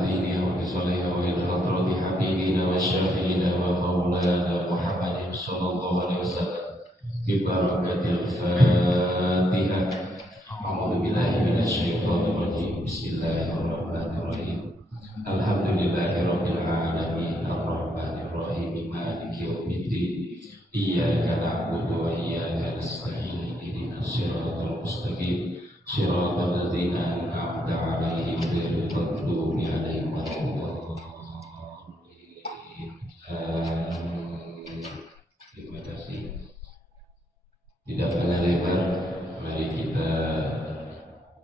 هدينا وبصالح وبالحضرة حبيبنا وشافينا ومولانا محمد صلى الله عليه وسلم ببركة الفاتحة. أعوذ بالله من الشيطان الرجيم. بسم الله الرحمن الرحيم. الحمد لله رب العالمين الرحمن الرحيم مالك يوم الدين. إياك نعبد وإياك نستعين. اهدنا الصراط المستقيم صراط الذين أنعمت عليهم غير المغضوب عليهم ولا الضالين. Terima kasih. Tidak banyak lebar, mari kita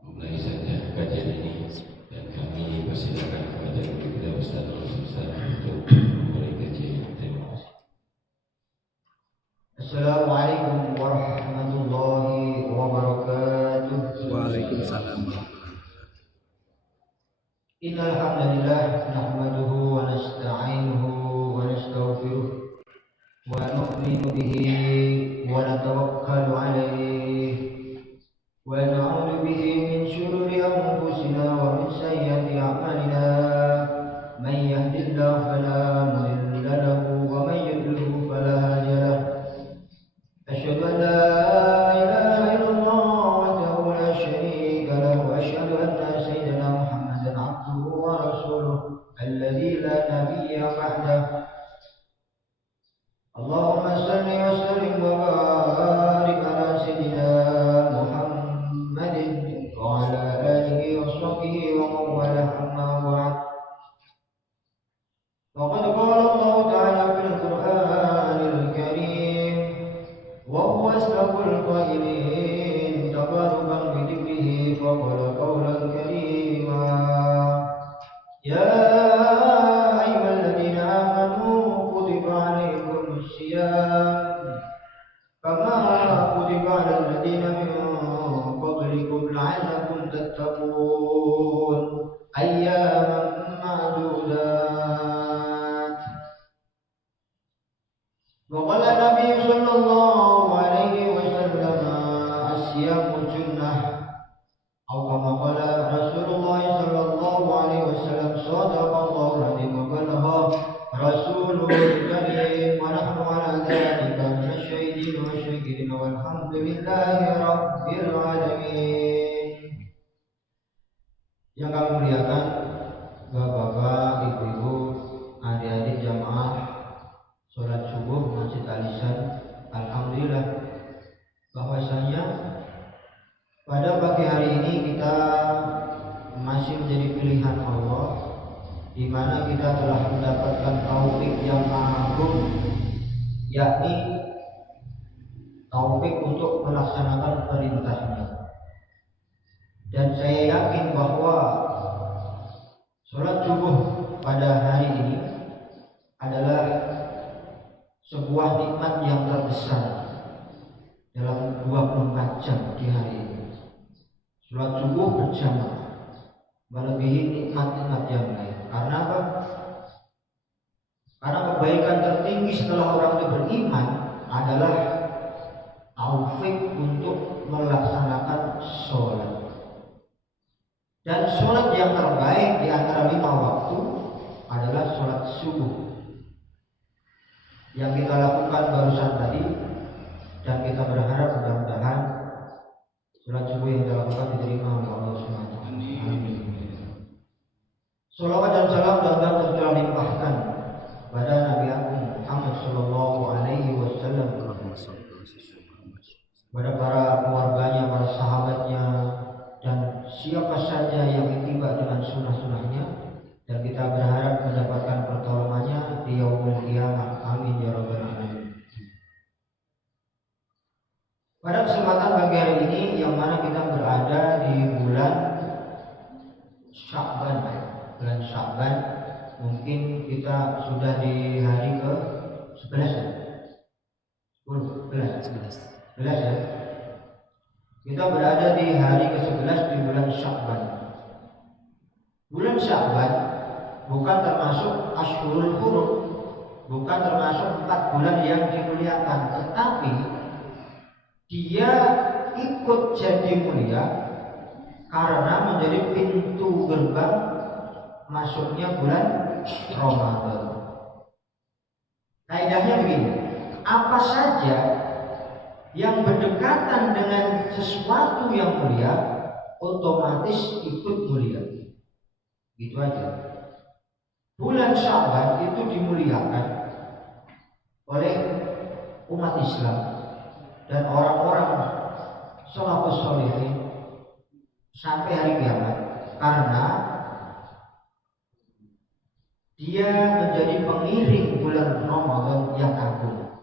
mulai saja kajian ini dan kami persilakan kepada guru kita Ustaz Ustaz untuk memulai kajian. Terima kasih. Assalamualaikum warahmatullahi wabarakatuh. Waalaikumsalam. Innal hamdalillah nahmaduhu wa nasta'inuhu wa nastaghfiruh wa nu'minu bihi wa natawakkalu alayhi wa na'udzu bihi min shururi anfusina wa min sayyiati a'malina. Man yahdihillahu fala mudilla lahu wa man yudlil fala hadiya lahu. أشهد أن لا إله إلا الله وحده لا شريك له وأشهد أن سيدنا محمدا عبده ورسوله الذي لا نبي بعده. اللهم صل وسلم وبارك على سيدنا محمد وعلى آله وصحبه ومن والاه أما بعد. وقد قال الله تعالى في القرآن الكريم وهو أصدق القائلين تباركا بذكره فقال قولا كريما. يا أيها الذين آمنوا كتب عليكم الصيام كما كتب على الذين من قبلكم لعلكم تتقون أياما معدودات. وقال النبي صلى الله عليه وسلم الصيام جنة أو كما قال رسول الله صلى الله عليه وسلم صدق الله العظيم وبلغ رسوله الكريم ونحن على ذلك من الشهيدين والشاكرين والحمد لله رب العالمين. Yang kami muliakan Bapak-bapak, Ibu-ibu, adik-adik jamaah sholat subuh Masjid Al-Ihsan, alhamdulillah bahwasanya pada pagi hari ini kita masih menjadi pilihan Allah, di mana kita telah mendapatkan taufik yang agung, yakni taufik untuk melaksanakan perintahnya. Dan saya yakin bahwa sholat subuh pada hari ini adalah sebuah nikmat yang terbesar dalam 24 jam di hari ini. Sholat subuh berjamaah melebihi nikmat-nikmat yang lain. Karena apa? Karena kebaikan tertinggi setelah orang itu beriman adalah taufik untuk melaksanakan sholat. Dan sholat yang terbaik di antara 5 waktu adalah sholat subuh yang kita lakukan barusan tadi, dan kita berharap mudah-mudahan sholat subuh yang kita lakukan diterima oleh Allah SWT. Amin. Salawat dan salam dan tercurah limpahkan pada Nabi Agung Muhammad Sallallahu Alaihi Wasallam, pada para keluarganya, para sahabatnya, dan siapa saja yang ittiba dengan sunnah-sunnahnya, dan kita berharap mendapatkan pertolongannya di yaumul qiyamah. Amin ya rabbal alamin. Pada kesempatan pagi hari ini, yang mana kita berada di bulan Sya'ban, mungkin kita sudah di hari ke 11 ya? 11 ya? Kita berada di hari ke-11 di bulan Sya'ban. Bulan Sya'ban bukan termasuk Ashhurul Hurum, bukan termasuk 4 bulan yang dimuliakan, tetapi dia ikut jadi mulia karena menjadi pintu gerbang masuknya bulan Ramadan. Kaidahnya begini, apa saja yang berdekatan dengan sesuatu yang mulia otomatis ikut mulia. Gitu aja. Bulan Sya'ban itu dimuliakan oleh umat Islam dan orang-orang salafus sholihin sampai hari kiamat karena dia menjadi pengiring bulan Ramadan yang agung.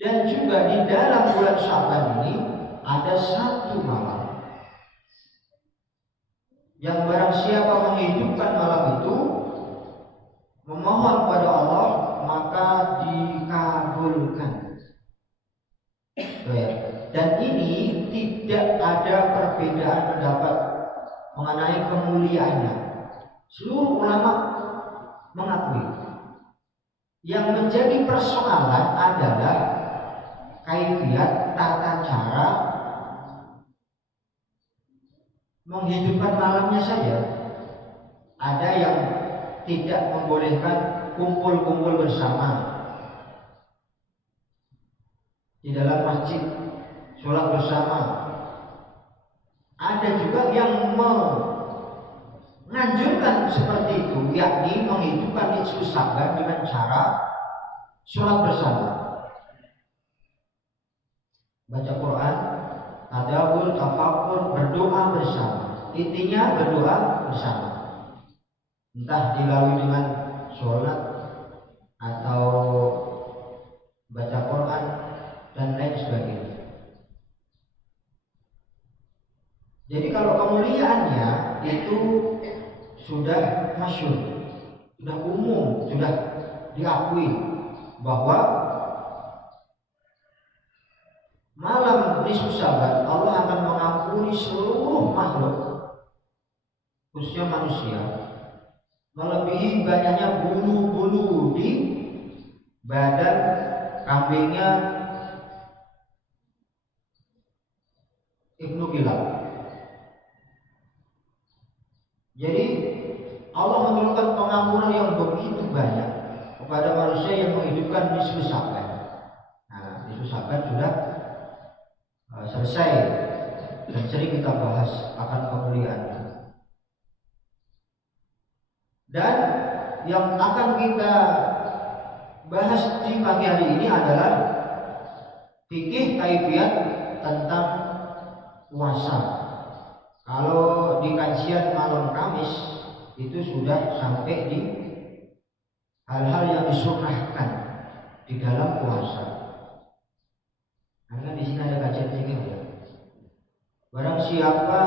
Dan juga di dalam bulan Sya'ban ini ada satu malam yang barang siapa menghidupkan malam itu memohon pada Allah maka dikabulkan. Dan ini tidak ada perbedaan pendapat mengenai kemuliaannya. Seluruh ulama mengakui. Yang menjadi persoalan adalah kaifiat tata cara menghidupkan malamnya saja. Ada yang tidak membolehkan kumpul-kumpul bersama di dalam masjid, sholat bersama. Ada juga yang menganjurkan seperti itu, yakni menghidupkan nisfu Sya'ban dengan cara sholat bersama, baca Quran, tadabbur, tafakkur, berdoa bersama. Intinya berdoa bersama, entah dilalui dengan sholat atau baca Quran dan lain sebagainya. Jadi kalau kemuliaannya itu sudah masyhur, sudah umum, sudah diakui bahwa malam nisfu Sya'ban Allah akan mengampuni seluruh makhluk, khususnya manusia, melebihi banyaknya bulu-bulu di badan kambingnya Ibnu Kilab. Jadi Allah menurunkan pengampunan yang begitu banyak kepada manusia yang menghidupkan nisfu Sya'ban. Nah, nisfu Sya'ban sudah selesai dan sering kita bahas akan kemuliaannya. Dan yang akan kita bahas di pagi hari ini adalah fikih kaifiat tentang puasa. Kalau di kajian malam Kamis itu sudah sampai di hal-hal yang disunahkan di dalam puasa. Karena di sini ada kajian fikih. Barang siapa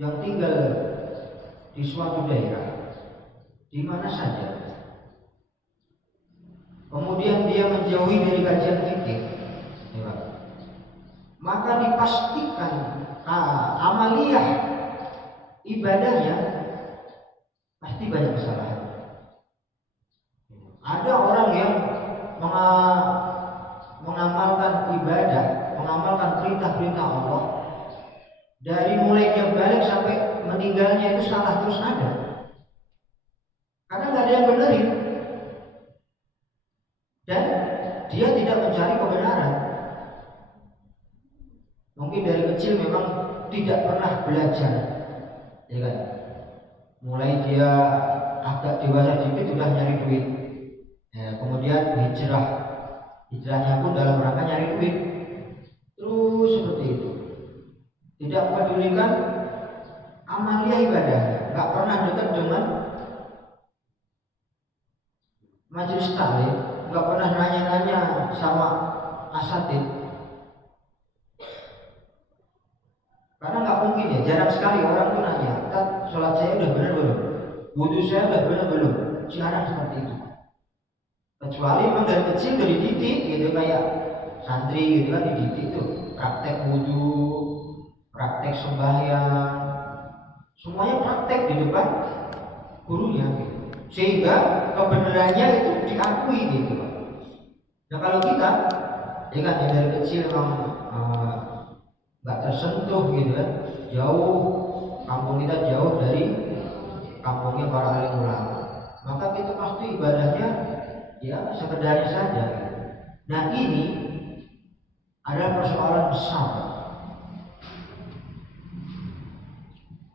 yang tinggal di suatu daerah, di mana saja, kemudian dia menjauhi dari kajian fikih, maka dipastikan amaliyah ibadahnya pasti banyak kesalahan. Ada orang yang mengamalkan ibadah, mengamalkan perintah-perintah Allah dari mulai dia balik sampai meninggalnya itu salah terus ada, karena nggak ada yang benerin dan dia tidak mencari kebenaran. Mungkin dari kecil memang tidak pernah belajar, ya kan? Mulai dia agak dewasa dikit sudah nyari duit, ya, kemudian hijrahnya pun dalam rangka nyari duit, terus seperti itu. Tidak mempedulikan amaliyah ibadahnya, nggak pernah dekat dengan majelis taklim, nggak pernah nanya-nanya sama asatid. Karena nggak mungkin ya, jarang sekali orang tuh nanya, sholat saya udah benar belum, wudhu saya udah benar belum, jarang seperti itu. Kecuali memang dari kecil udah dididik gitu, kayak santri gitu kan, dididik tuh praktek wudhu, praktek sembahyang, semuanya praktek di depan gurunya gitu. Sehingga kebenarannya itu diakui gitu. Nah kalau kita, ya kan, ya dari kecil memang nggak tersentuh gitu kan, jauh, kampung kita jauh dari kampung sekedarnya saja. Nah ini adalah persoalan besar.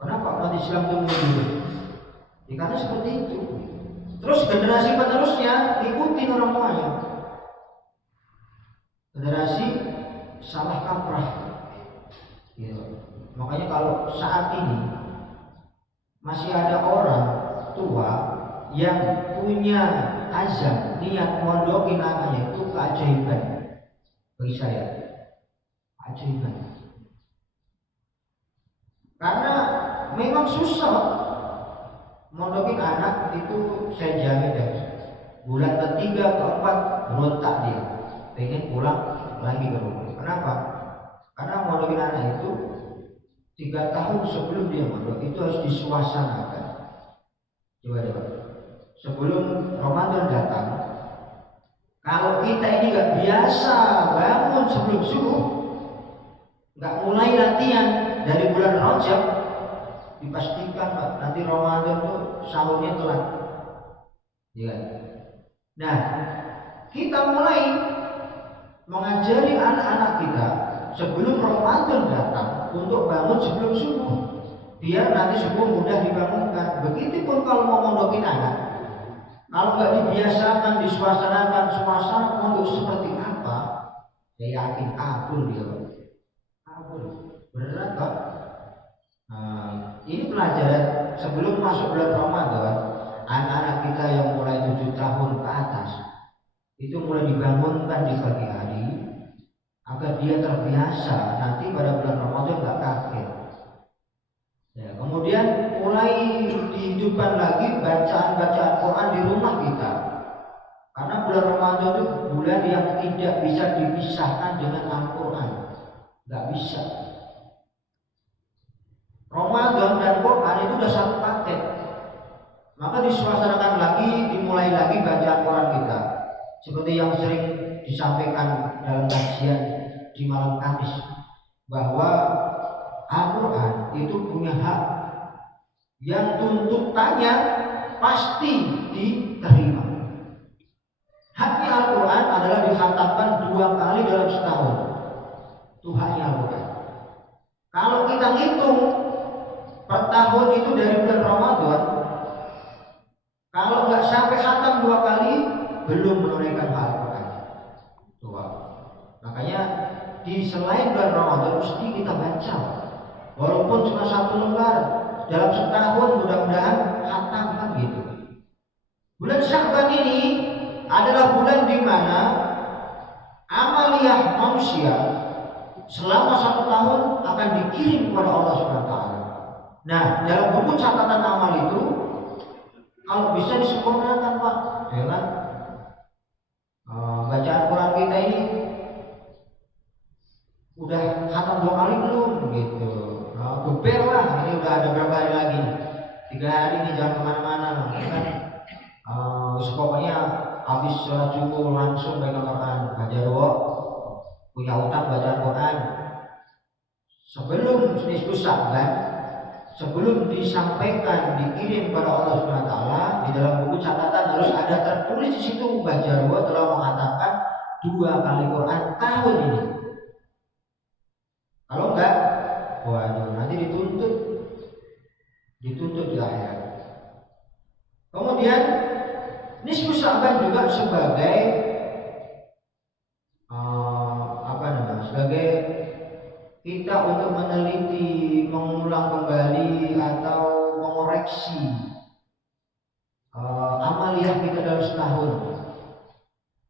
Kenapa umat Islam itu mundur? Ya, karena seperti itu. Terus generasi penerusnya ikutin orang tuanya. Generasi salah kaprah. Ya. Makanya kalau saat ini masih ada orang tua yang punya azam niat mondokin anaknya, itu keajaiban bagi saya. Keajaiban. Karena memang susah mondokin anak itu, saya jamin deh. Bulan ketiga, keempat berontak dia, pengen pulang lagi ke rumah. Kenapa? Karena mondokin anak itu 3 tahun sebelum dia mondok itu harus disuasanakan. Coba. Sebelum Ramadan datang, kalau kita ini nggak biasa bangun sebelum subuh, nggak mulai latihan dari bulan Rajab, dipastikan Pak, nanti Ramadan tuh sahurnya telat. Ya. Nah, kita mulai mengajari anak-anak kita sebelum Ramadan datang untuk bangun sebelum subuh, biar nanti subuh mudah dibangunkan. Begitupun kalau mau mondokin anak, kalau nggak dibiasakan, disuasanakan suasana mondok seperti apa, saya yakin kabur dia. Kabur, beneran Pak. Ini pelajaran sebelum masuk bulan Ramadan, anak-anak kita yang mulai 7 tahun ke atas itu mulai dibangunkan di pagi hari agar dia terbiasa nanti pada bulan Ramadan nggak kaget. Ya, kemudian mulai dihidupkan lagi bacaan-bacaan Quran di rumah kita, karena bulan Ramadan itu bulan yang tidak bisa dipisahkan dengan Al-Quran, nggak bisa. Ramadan dan Quran itu sudah satu paket. Maka disuasanakan lagi, dimulai lagi bacaan Quran kita. Seperti yang sering disampaikan dalam kajian di malam Kamis, bahwa Al-Quran itu punya hak yang tuntutannya pasti diterima. Haknya Al-Quran adalah dikhatamkan 2 kali dalam setahun. Itu haknya Al-Quran. Kalau kita ngitung per tahun itu dari bulan Ramadan, kalau nggak sampai khatam 2 kali, belum menunaikan hak Al-Quran. Makanya di selain bulan Ramadan mesti kita baca, walaupun cuma 1 lembar dalam setahun, mudah-mudahan khatam kan gitu. Bulan Sya'ban ini adalah bulan di mana amaliyah manusia selama 1 tahun akan dikirim kepada Allah SWT. Nah, dalam buku catatan amal itu kalau bisa disempurnakan Pak, dengan bacaan Quran kita ini udah khatam 2 kali belum gitu. Geber lah, ini udah ada berapa hari lagi? 3 hari ini, jangan kemana-mana kan. Pokoknya habis sholat subuh langsung pegang Quran, baca doa, punya utang bacaan Quran. Sebelum nisfu Sya'ban, sebelum disampaikan dikirim kepada Allah SWT, di dalam buku catatan harus ada tertulis di situ baca doa telah mengatakan 2 kali Quran tahun ini. Kalau enggak, waduh, nanti dituntut di akhirat. Kemudian nisfu Sya'ban juga sebagai sebagai kita untuk meneliti, mengulang kembali atau mengoreksi amaliyah kita dalam setahun.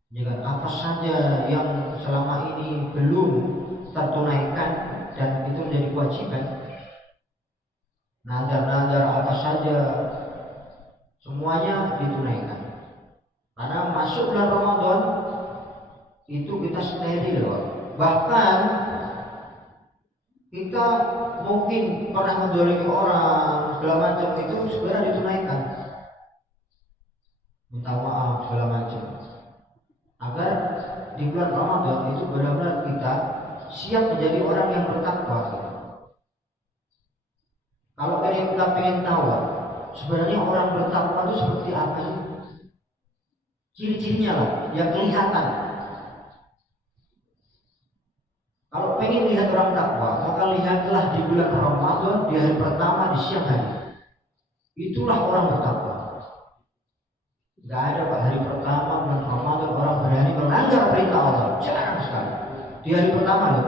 Jika apa saja yang selama ini belum tertunaikan dan itu menjadi kewajiban, nadar-nadar apa saja semuanya ditunaikan. Karena masuk bulan Ramadan itu kita steril loh. Bahkan kita mungkin pernah mendolimi orang segala macam, itu sebenarnya ditunaikan. Minta maaf segala macam. Agar di bulan Ramadan itu benar-benar kita siap menjadi orang yang bertakwa. Kalau kita pengen tahu sebenarnya orang bertakwa itu seperti apa sih? ciri-cirinya lah yang kelihatan. Kalau pengen lihat orang takwa, maka lihatlah di bulan Ramadan di hari pertama di siang hari. Itulah orang bertakwa. Gak ada Pak, hari pertama bulan Ramadan orang berani melanggar perintah Allah. Jarang sekali. Di hari pertama loh.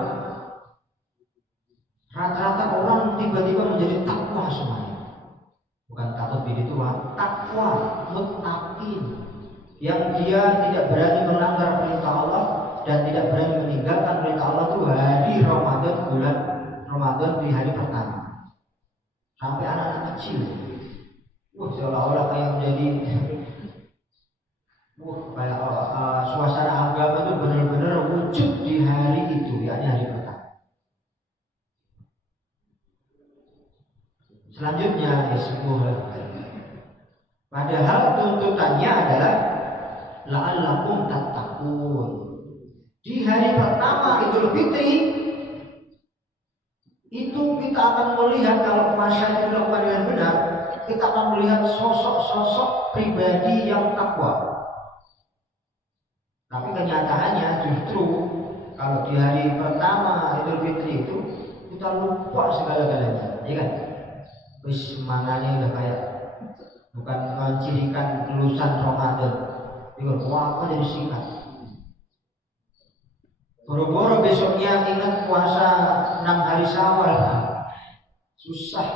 Rata-rata orang tiba-tiba menjadi takwa semuanya. Bukan takut bini tua, takwa, muttaqin. Yang dia tidak berani melanggar perintah Allah dan tidak berani meninggalkan perintah Allah itu hari Ramadan, bulan Ramadan di hari pertama. Sampai anak-anak kecil. Seolah-olah kayak menjadi kayak suasana agama itu benar-benar wujud di hari itu, yakni hari pertama. Selanjutnya ya sebuah. Padahal tuntutannya adalah la'allakum tattaqun. Di hari pertama Idul Fitri itu kita akan melihat kalau puasa itu dilakukan dengan benar, kita akan melihat sosok-sosok pribadi yang takwa. Tapi kenyataannya justru kalau di hari pertama Idul Fitri itu kita lupa segala-galanya, ya kan? Wis semangatnya udah kayak bukan mencirikan lulusan Ramadan. Itu wah apa jadi singkat. Boro-boro besoknya ingat puasa 6 hari Syawal. Susah.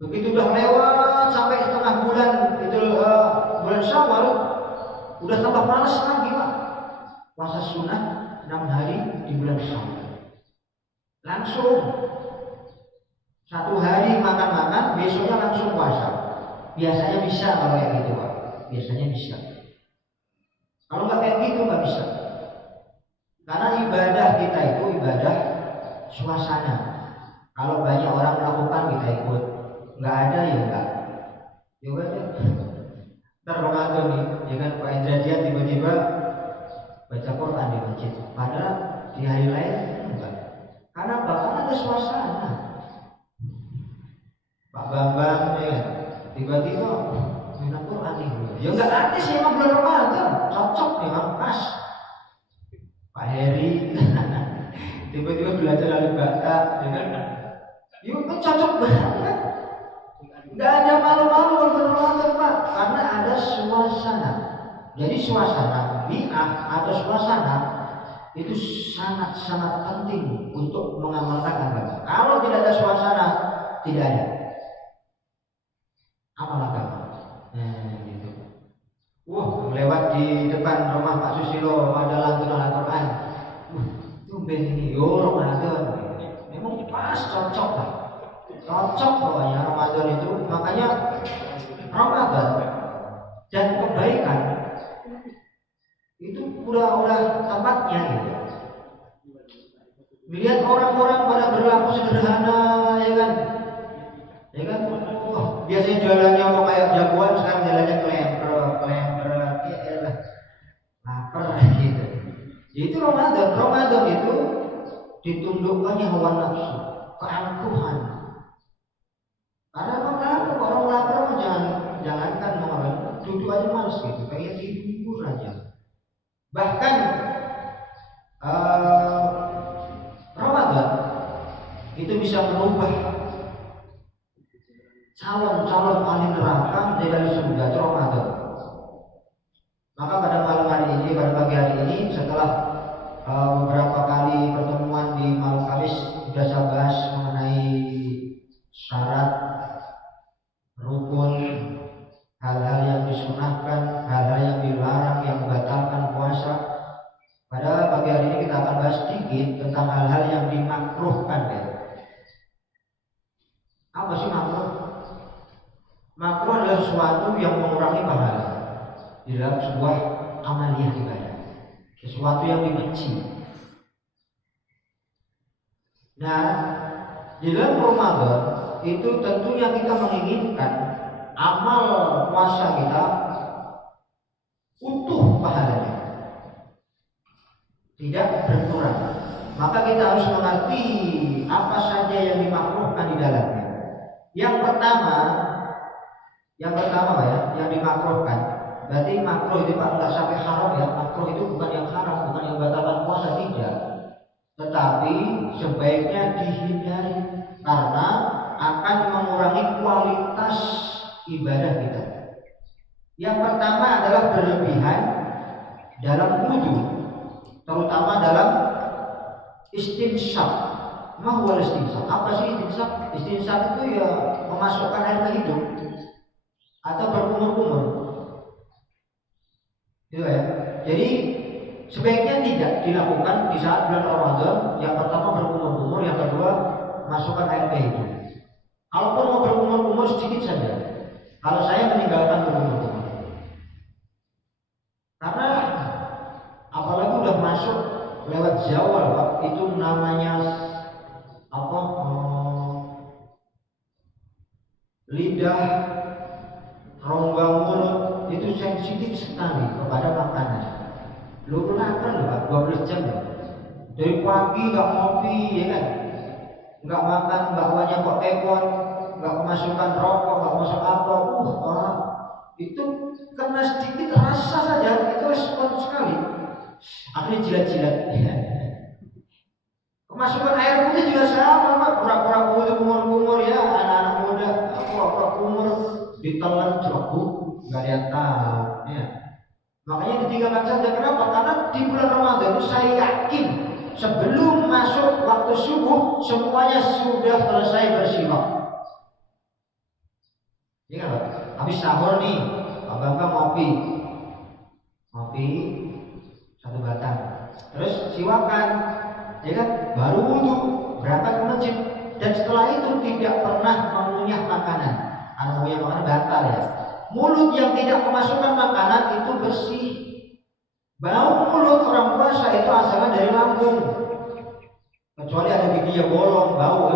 Begitu udah lewat sampai setengah bulan itu bulan Syawal, udah tambah malas lagi Pak. Puasa sunnah 6 hari di bulan Syawal. Langsung 1 hari makan-makan, besoknya langsung puasa. Biasanya bisa kalau kayak gitu Pak. Biasanya bisa. Kalau nggak kayak gitu nggak bisa. Karena ibadah kita itu ibadah suasana. Kalau banyak orang melakukan kita ikut. Nggak ada ya enggak. Ya udah. Ntar Ramadan nih, ya kan Pak Endradian tiba-tiba baca Quran di masjid. Padahal di hari lain enggak. Karena bahkan ada suasana. Pak Bambang ya tiba-tiba minta Quran nih. Ya enggak ada sih emang bulan Ramadan. Cocok nih Bang, pas. Pak Heri tiba-tiba belajar Al-Baqarah, ya kan? Yuk, cocok banget. Nggak ada malu-malu bulan Ramadan Pak, karena ada suasana. Jadi suasana bid'ah atau suasana itu sangat-sangat penting untuk mengamalkan agama. Kalau tidak ada suasana, tidak ada amal agama. Gitu. Lewat di depan rumah Pak Susilo ada lantunan Al-Quran. Tumben ini, Ramadan. Memang pas, cocok lah. Cocok pokoknya Ramadan itu. Makanya Ramadan dan kebaikan itu udah tempatnya gitu. Melihat orang-orang pada berlaku sederhana, ya kan? Ya kan? Biasanya jalannya mau kayak jagoan, sekarang jalannya kelemper, lapar gitu. Itu Ramadan itu ditundukkannya hawa nafsu, keangkuhan. Karena orang lapar jangankan mau duduk aja males gitu, kayak tidur aja. Bahkan Ramadan itu bisa merubah calon-calon ahli neraka dari surga Ramadan. Maka pada malam hari ini, pada pagi hari ini, setelah beberapa kali pertemuan di malam Kamis sudah saya bahas mengenai syarat, rukun, hal-hal yang disunahkan, hal-hal yang dilarang, yang membatalkan puasa. Pada pagi hari ini kita akan bahas sedikit tentang hal-hal yang dimakruhkan ya. Apa sih makruh? Makruh adalah sesuatu yang mengurangi pahala di dalam sebuah amaliyah ibadah, sesuatu yang dibenci. Nah, di dalam Ramadan itu tentunya kita menginginkan amal puasa kita utuh pahalanya, tidak berkurang. Maka kita harus mengerti apa saja yang dimakruhkan di dalamnya. Yang pertama ya, yang dimakruhkan Berarti makruh itu Pak nggak sampai haram ya. Makruh itu bukan yang haram, bukan yang batalkan puasa, tidak. Tetapi sebaiknya dihindari karena akan mengurangi kualitas ibadah kita. Yang pertama adalah berlebihan dalam wudhu, terutama dalam istinsyak. Mahwal istinsyak. Apa sih istinsyak? Istinsyak itu ya memasukkan air ke hidung atau berkumur-kumur. Gitu ya. Jadi sebaiknya tidak dilakukan di saat bulan Ramadan. Yang pertama berkumur-kumur, yang kedua masukkan air ke hidung. Kalaupun mau berkumur-kumur sedikit saja. Kalau saya meninggalkan berkumur-kumur. Karena apalagi udah masuk lewat zawal, Pak, itu namanya apa? Lidah, rongga mulut itu sensitif sekali kepada makanan. Lu lapar loh Pak, 12 jam loh. Dari pagi nggak ngopi, ya kan? Nggak makan, bakwanya kok tepon, nggak kemasukan rokok, nggak masuk apa, orang itu kena sedikit rasa saja itu respon sekali. Akhirnya jilat-jilat. Kemasukan air putih juga sama Pak, pura-pura putih kumur-kumur ya, anak-anak muda, pura-pura kumur ditelan celebuk, nggak ada yang tahu. Ya. Makanya ditinggalkan saja. Kenapa? Karena di bulan Ramadan itu saya yakin sebelum masuk waktu subuh semuanya sudah selesai bersiwak. Ini kan Pak, habis sahur nih, abang-abang ngopi satu batang, terus siwakan, ya kan, baru wudhu, berangkat ke masjid, dan setelah itu tidak pernah mengunyah makanan. Karena mengunyah makanan batal ya. Mulut yang tidak kemasukan makanan itu bersih. Bau mulut orang puasa itu asalnya dari lambung. Kecuali ada giginya bolong, bau.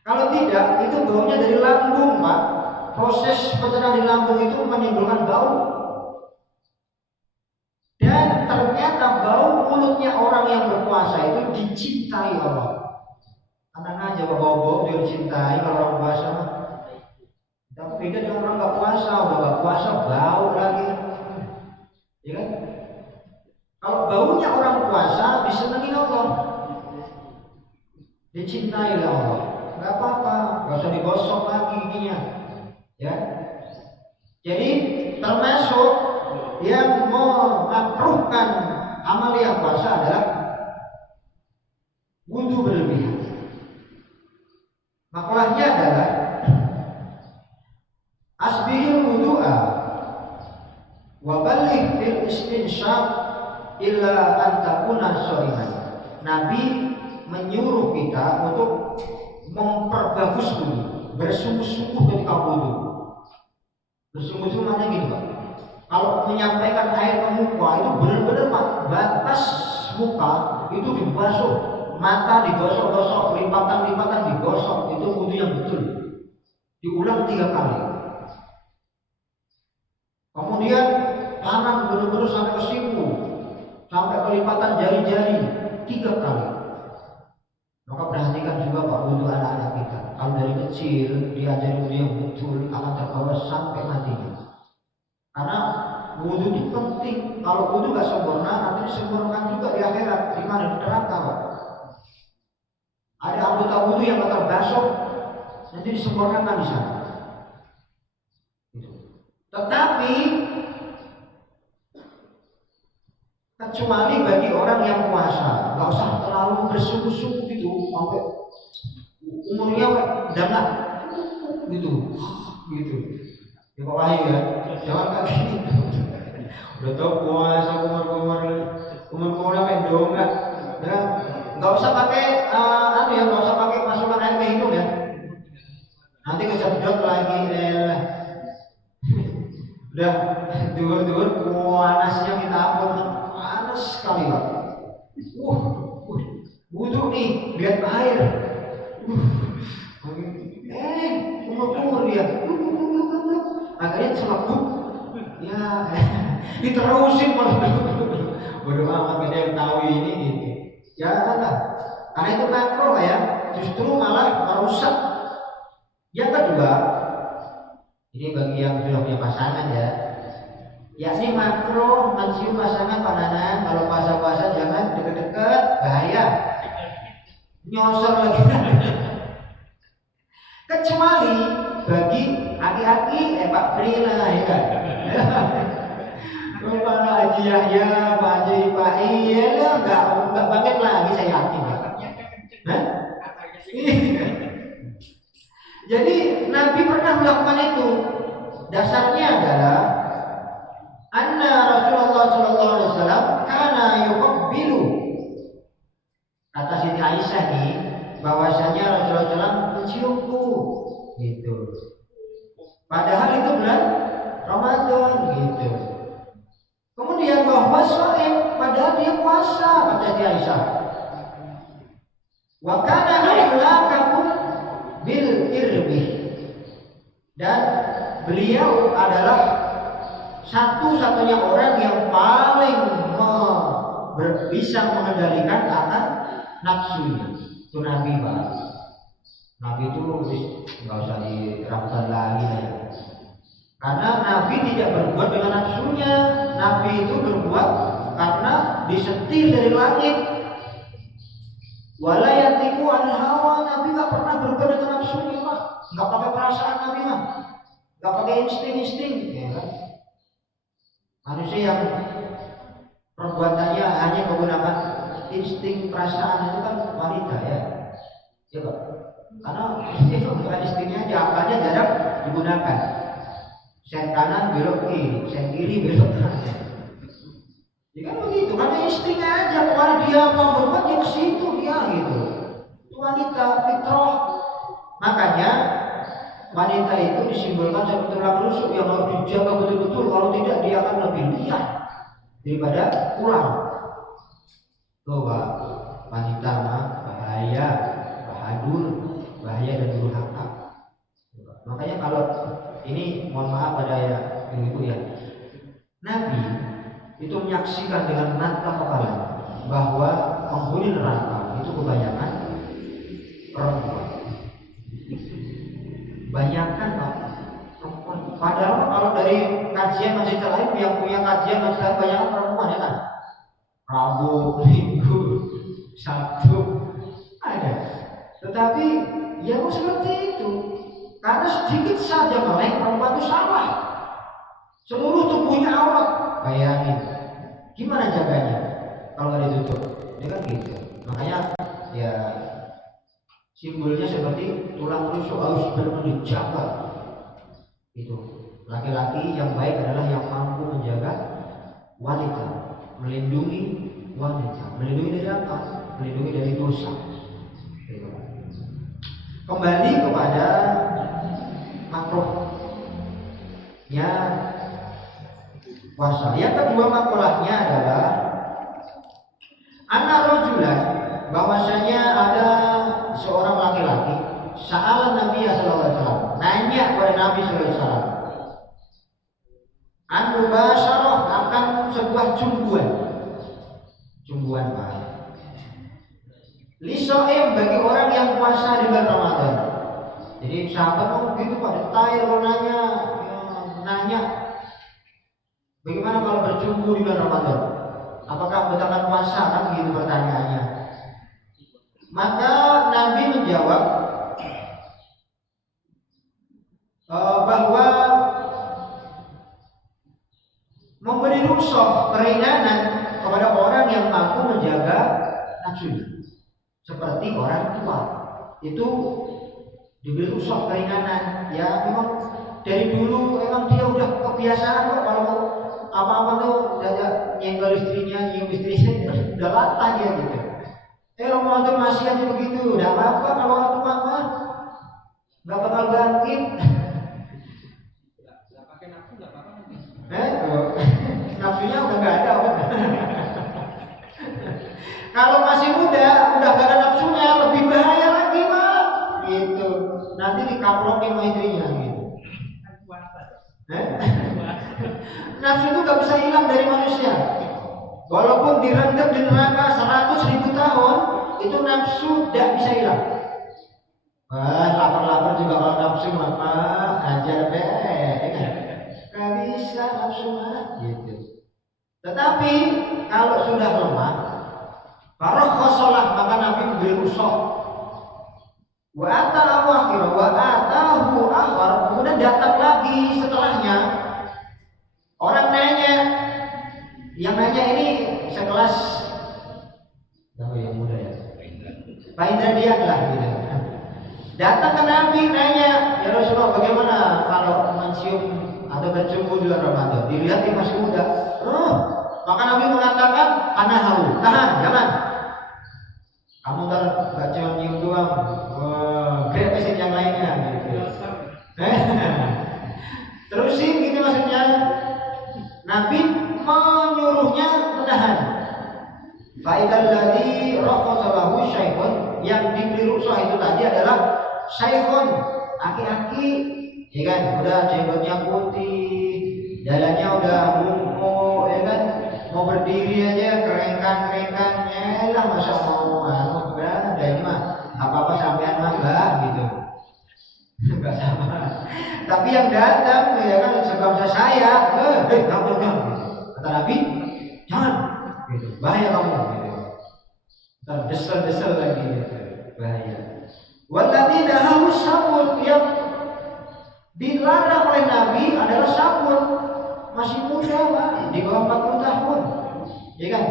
Kalau tidak, itu baunya dari lambung, Pak. Proses pencernaan di lambung itu menimbulkan bau. Dan ternyata bau mulutnya orang yang berpuasa itu dicintai Allah. Tenang aja, bau-bau dia dicintai kalau orang puasa. Tapi beda dengan orang nggak puasa, udah nggak puasa bau lagi, ya kan? Kalau baunya orang puasa disenangi Allah, dicintai oleh Allah, nggak apa-apa, nggak usah digosok lagi giginya, ya. Jadi termasuk yang memakruhkan amalia puasa adalah wudhu berlebihan. Makalahnya adalah asbihil wudu'a wa balligh fil istinsyak illa an takuna shaiman. Nabi menyuruh kita untuk memperbagus wudu, bersungguh-sungguh ketika wudu. Bersungguh-sungguh maknanya gini Pak. Kalau menyampaikan air ke muka itu benar-benar Pak, batas muka itu dibasuh, mata digosok-gosok, lipatan-lipatan digosok, itu wudu yang betul. Diulang 3 kali. Kemudian tangan benar-benar sampai ke siku, sampai kelipatan jari-jari 3 kali. Maka perhatikan juga Pak wudhu anak-anak kita. Kalau dari kecil diajari wudhu yang betul akan terbawa sampai matinya. Karena wudhu itu penting. Kalau wudhu gak sempurna, nanti disempurnakan juga di akhirat. Di mana? Di neraka Pak. Ada anggota wudhu yang gak terbasuh, nanti disempurnakan di sana. Tetapi kecuali bagi orang yang puasa, nggak usah terlalu bersungguh-sungguh gitu, sampai umurnya jangan gitu. Di bawah ya, jangan kayak gini. Udah tau puasa umur apa dongak, ya nggak usah pakai nggak usah pakai masukan air ke hidung ya. Nanti kejedot lagi udah dur panasnya minta ampun, panas sekali Pak. Wudhu nih, lihat air. Umur dia. Akhirnya celebuk. Ya, diterusin malah. Bodoh amat kita yang tahu ini. Jangan lah. Karena itu makruh ya, justru malah merusak. Yang kedua, ini bagi yang sudah punya pasangan ya, yakni makruh mencium pasangan pananan. Kalau puasa-puasa jangan deket-deket, bahaya. Nyosor lagi. Kecuali bagi aki-aki, Pak Prila ya kan. Kalau Haji Yahya, Pak Haji ya enggak banget lagi saya yakin. Hah? Jadi Nabi pernah melakukan itu. Dasarnya adalah anna Rasulullah sallallahu alaihi wasallam kana yuqabbilu. Kata Siti Aisyah nih, bahwasanya Rasulullah SAW menciumku gitu. Padahal itu bulan Ramadan gitu. Kemudian bahwa shaim, padahal dia puasa, kata Siti Aisyah. Wa kana akhlaqakum bil irbi. Dan beliau adalah satu-satunya orang yang paling bisa mengendalikan akan nafsunya. Itu Nabi Pak. Nabi itu nggak usah diragukan lagi ya. Karena Nabi tidak berbuat dengan nafsunya. Nabi itu berbuat karena disetir dari langit. Walayatiku an hawa. Nabi nggak pernah berbuat dengan nafsunya Pak. Nggak pakai perasaan Nabi Pak. Nggak pakai insting-insting. Ya kan? Manusia yang perbuatannya hanya menggunakan insting perasaan itu kan wanita ya. Coba. Karena instingnya aja, akalnya jarang digunakan. Sen kanan belok kiri, sen kiri belok kanan. Ya kan begitu, karena instingnya aja. Kalau dia mau berbuat dia ke situ dia gitu. Itu wanita fitrah. Makanya wanita itu disimbolkan seperti tulang rusuk yang harus dijaga betul-betul. Kalau tidak dia akan lebih lihat daripada ular. Bahwa wanita mah bahaya, bahadur, bahaya dan durhaka. Makanya kalau ini mohon maaf pada ya ibu ya, Nabi itu menyaksikan dengan mata kepala bahwa penghuni neraka itu kebanyakan perempuan. Banyakan perempuan. Padahal kalau dari kajian masjid lain yang punya kajian masjid lain banyak perempuan ya kan. Rabu, Minggu, Sabtu ada. Tetapi ya kok seperti itu. Karena sedikit saja melek perempuan itu salah. Seluruh tubuhnya aurat. Bayangin. Gimana jaganya kalau nggak ditutup? Ya kan gitu. Makanya ya simbolnya seperti tulang rusuk harus benar-benar dijaga. Itu laki-laki yang baik adalah yang mampu menjaga wanita, melindungi wanita, melindungi dari apa? Melindungi dari dosa. Gitu. Kembali kepada makruh ya puasa. Yang kedua makulahnya adalah anak rojulan, bahwasanya ada seorang laki-laki sa'ala Nabi sallallahu alaihi wasallam, nanya kepada Nabi sallallahu alaihi wasallam an mubasyarah, akan sebuah cumbuan Pak. Lisoim, bagi orang yang puasa di bulan Ramadan. Jadi sahabat begitu Pak, detail nanya bagaimana kalau bercumbu di bulan Ramadan? Apakah membatalkan puasa? Kan begitu pertanyaannya. Maka Nabi menjawab bahwa memberi rukhsah keringanan kepada orang yang mampu menjaga nafsunya, seperti orang tua itu diberi rukhsah keringanan. Ya memang dari dulu emang dia udah kebiasaan kok kalau apa-apa tuh udah nyenggol istrinya, nyium istrinya, udah latah dia gitu. Ramadan masih aja begitu, udah apa-apa kalau orang tua mah nggak bakal bangkit. Nggak pakai nafsu nggak apa-apa. Nafsunya udah nggak ada. Kalau masih muda, udah gak ada nafsunya, lebih bahaya lagi Pak. Gitu. Nanti dikaplokin sama istrinya gitu. Nafsu itu gak bisa hilang dari manusia. Walaupun direndam di neraka 100.000 tahun, itu nafsu gak bisa hilang. Lapar-lapar juga kalau nafsu maka ajar deh. Gak bisa nafsu mah. Tetapi kalau sudah lemah, farakhasalah, maka Nabi memberi rukhsah. Wa atahu akhar, kemudian datang lagi setelahnya orang nanya, yang nanya ini sekelas apa yang muda ya, Pak Indradian lah gitu. Datang ke Nabi nanya, ya Rasulullah, bagaimana kalau mencium atau bercumbu di bulan Ramadan? Dilihat dia masih muda. Maka Nabi mengatakan, tahan, jangan. Kamu ntar gak cuma nyium doang, beresin yang lainnya gitu. Terusin gitu maksudnya. Nabi menyuruhnya menahan. Faidal ladzi raqasalahu syaikhun, yang diberi rukhsah itu tadi adalah syaikhun, aki-aki, ya kan, udah jenggotnya putih, jalannya udah mungkuk, ya kan, mau berdiri aja kerengkan, lah masa mau ada ini mah apa sampean mah enggak gitu. Enggak sama. Tapi yang datang ya kan sebab saya, kamu jangan gitu. Kata Nabi, jangan gitu. Bahaya kamu gitu. Desel lagi gitu. Bahaya. Walladzi nahahu sabun, yang dilarang oleh Nabi adalah sabun. Masih muda, Pak, di bawah 40 tahun. Ya kan?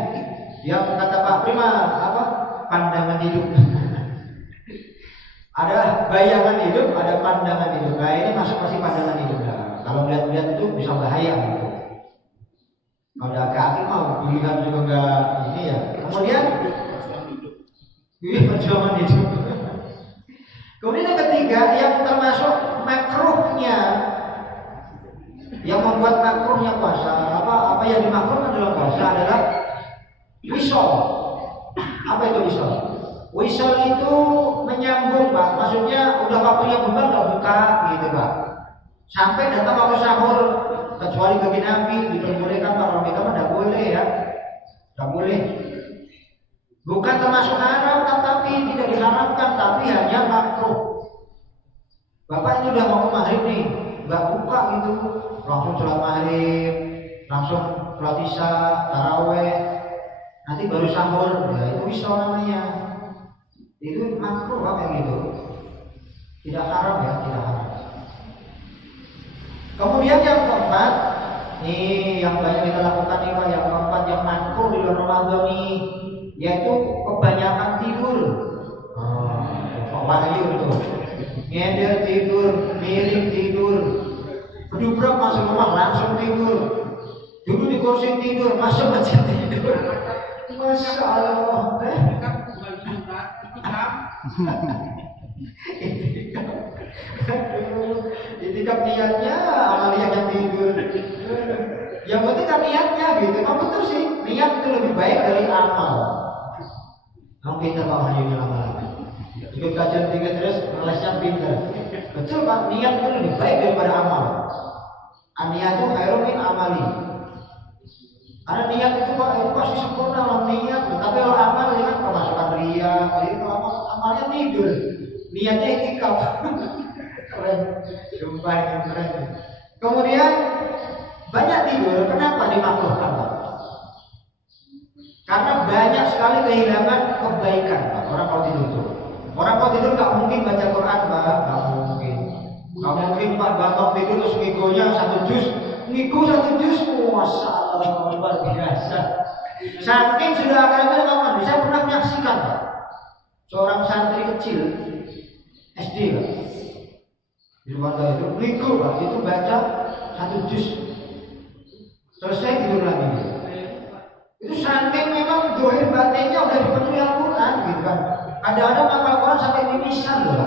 Yang kata Pak Prima apa? Pandangan hidup. Ada bayangan hidup, ada pandangan hidup. Nah, ini masih pandangan hidup. Nah, kalau lihat-lihat itu bisa bahaya gitu. Kalau ada kaki mau pilihan juga enggak ini ya. Kemudian perjuangan hidup. Kemudian yang ketiga yang termasuk makruhnya, yang membuat makruhnya puasa, apa yang dimakruhkan dalam puasa adalah wisol. Apa itu wisol? Wisol itu menyambung, Pak. Maksudnya udah waktunya buka nggak buka gitu, Pak. Sampai datang waktu sahur, kecuali bagi Nabi diperbolehkan, kalau kita mah tidak boleh ya, tidak boleh. Bukan termasuk haram, tapi tidak diharamkan, tapi hanya makruh. Bapak ini udah mau maghrib nih, nggak buka gitu, langsung sholat maghrib, langsung sholat isya, taraweh, nanti baru sahur, ya itu wisol namanya. Itu makruh kayak gitu, tidak haram ya, tidak haram. Kemudian yang keempat, nih yang banyak kita lakukan nih Pak, yang keempat yang makruh di bulan Ramadan nih, yaitu kebanyakan tidur. Wahyu itu, nyender tidur, miring tidur, berdubrak masuk rumah langsung tidur, duduk di kursi tidur, masuk masjid tidur. Masya Allah, itikaf niatnya amaliyah yang tidur. Yang penting kan niatnya gitu. Emang betul sih, niat itu lebih baik dari amal. Kamu pintar Pak Wahyu lama-lama. Ikut kajian 3 terus ngelesnya pintar. Betul Pak, niat itu lebih baik daripada amal. An-niyatu khairun min amali. Karena niat itu Pak, itu pasti sempurna kalau niat. Tapi kalau amal ini kan pemasukan ria, jadi kalau amalnya tidur, niatnya itikaf. Keren, sumpah ini keren. Kemudian banyak tidur, kenapa dimakruhkan Pak? Karena banyak sekali kehilangan kebaikan Pak. Orang kalau tidur tuh, orang kalau tidur nggak mungkin baca Quran Pak, nggak mungkin. Nggak mungkin Pak bangun tidur terus ngigonya 1 juz, ngigo 1 juz, Masya Allah luar biasa. Saking sudah agak-agak kapan? Saya pernah menyaksikan Pak, seorang santri kecil SD Pak, di rumah itu ngigo Pak, itu baca 1 juz, selesai tidur lagi. Itu saking memang dohir batinnya udah dipenuhi Al-Quran gitu kan. Kadang-kadang hafal Quran sampai mimisan loh.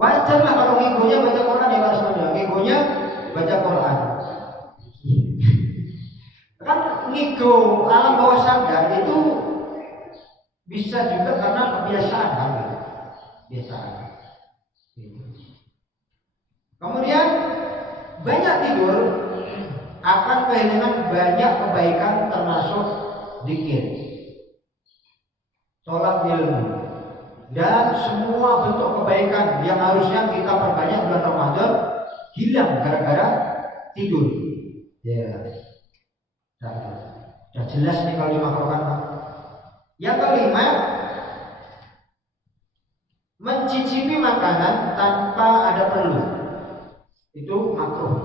Wajar lah kalau ngigonya baca Quran ya harus benar. Ngigonya baca Quran. Kan ngigo alam bawah sadar itu bisa juga karena kebiasaan kan. Kebiasaan. Kemudian banyak tidur akan kehilangan banyak kebaikan, termasuk zikir, sholat ilmu, dan semua bentuk kebaikan yang harusnya kita perbanyak bulan Ramadan hilang gara-gara tidur. Ya. Sudah jelas nih kalau dimakruhkan. Yang kelima, mencicipi makanan tanpa ada perlu, itu makruh.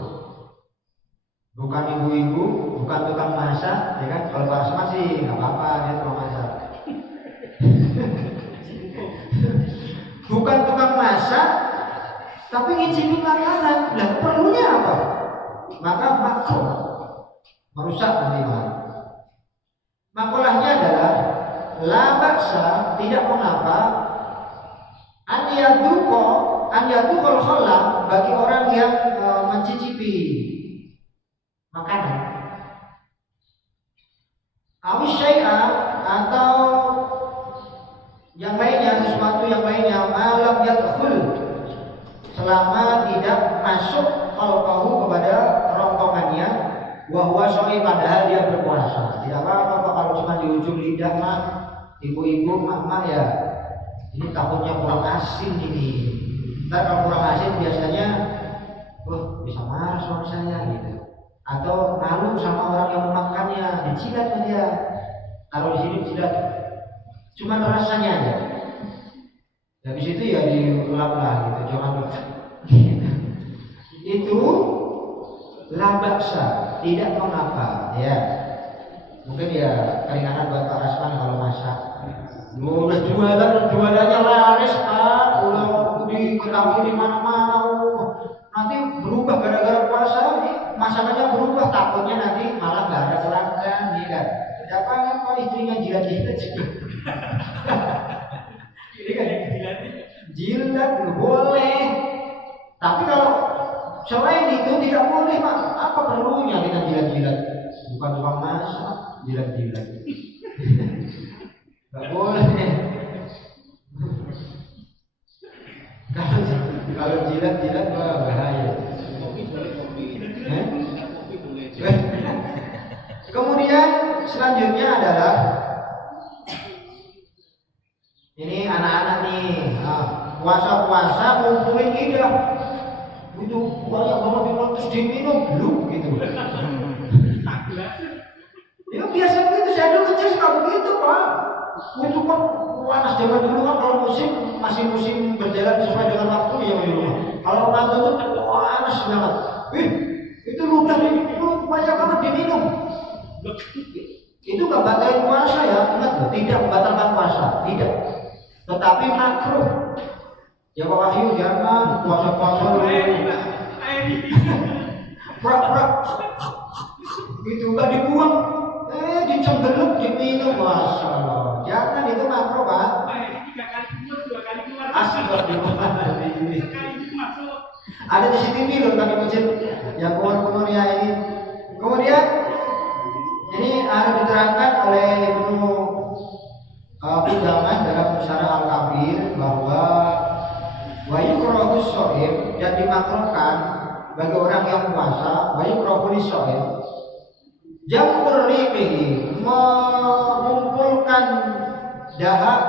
Bukan ibu-ibu, bukan tukang masak, ya kan? Kalau para semua sih nggak apa-apa, dia tukang masak. Bukan tukang masak, tapi ngicipi makanan. Nah, perlunya apa? Maka makruh, merusak kandungan. Makulahnya adalah la baksa, tidak mengapa an yadukul khala, bagi orang yang mencicipi makanan awis syai'a, atau yang lainnya, sesuatu yang lainnya, malam yadkhul, selama tidak masuk qalbahu, kepada rongkongannya, wa huwa shaim, padahal dia berpuasa. Tidak apa-apa kalau cuma di ujung lidah mah, ibu-ibu, mak ya ini takutnya kurang asin ini. Ntar kalau kurang asin biasanya bisa marah suami saya gitu, atau malu sama orang yang memakannya, dijilat dia. Taruh di sini jilat, cuma rasanya aja. Habis itu ya diulap lah gitu, jangan itu la baksa, tidak mengapa ya. Mungkin ya keringanan buat Pak Rasman kalau masak. Udah jualannya laris Pak, udah diketahui di mana-mana. Nanti berubah gara-gara puasa, masakannya berubah, takutnya nanti malah nggak ada pelanggan, ya kan? Apa istrinya jilat-jilat juga. Ini kan jilat boleh, tapi kalau selain itu tidak boleh Pak. Apa perlunya kita jilat-jilat? Bukan tukang masak, jilat-jilat. Gak boleh. Kalau jilat-jilat bahaya. Kemudian selanjutnya adalah ini anak-anak nih, puasa-puasa ngumpulin lidah, itu banyak banget minum terus diminum belum gitu. Ya biasa begitu, saya dulu kecil suka begitu Pak. Itu kan panas zaman dulu kan, kalau masih musim berjalan sesuai dengan waktu ya di rumah. Kalau Ramadan itu panas banget. Itu ludah itu banyak banget diminum. Itu nggak batalin puasa ya, ingat loh, tidak membatalkan puasa, tidak. Tetapi makruh. Ya Pak Wahyu jangan puasa-puasa dulu. Prak-prak. Itu nggak dibuang. Dicenggeluk, diminum, masya Allah. Jangan, itu makruh Pak. Astagfirullahaladzim. Ada di CCTV loh tadi masjid yang keluar ya ini. Kemudian ini ada diterangkan oleh Ibnu Qudamah dalam Syarah Al-Kabir bahwa wa yukrahu shaim, yang dimakruhkan bagi orang yang puasa, wa yukrahu lis-shaim jam'ur riqihi, mengumpulkan dahak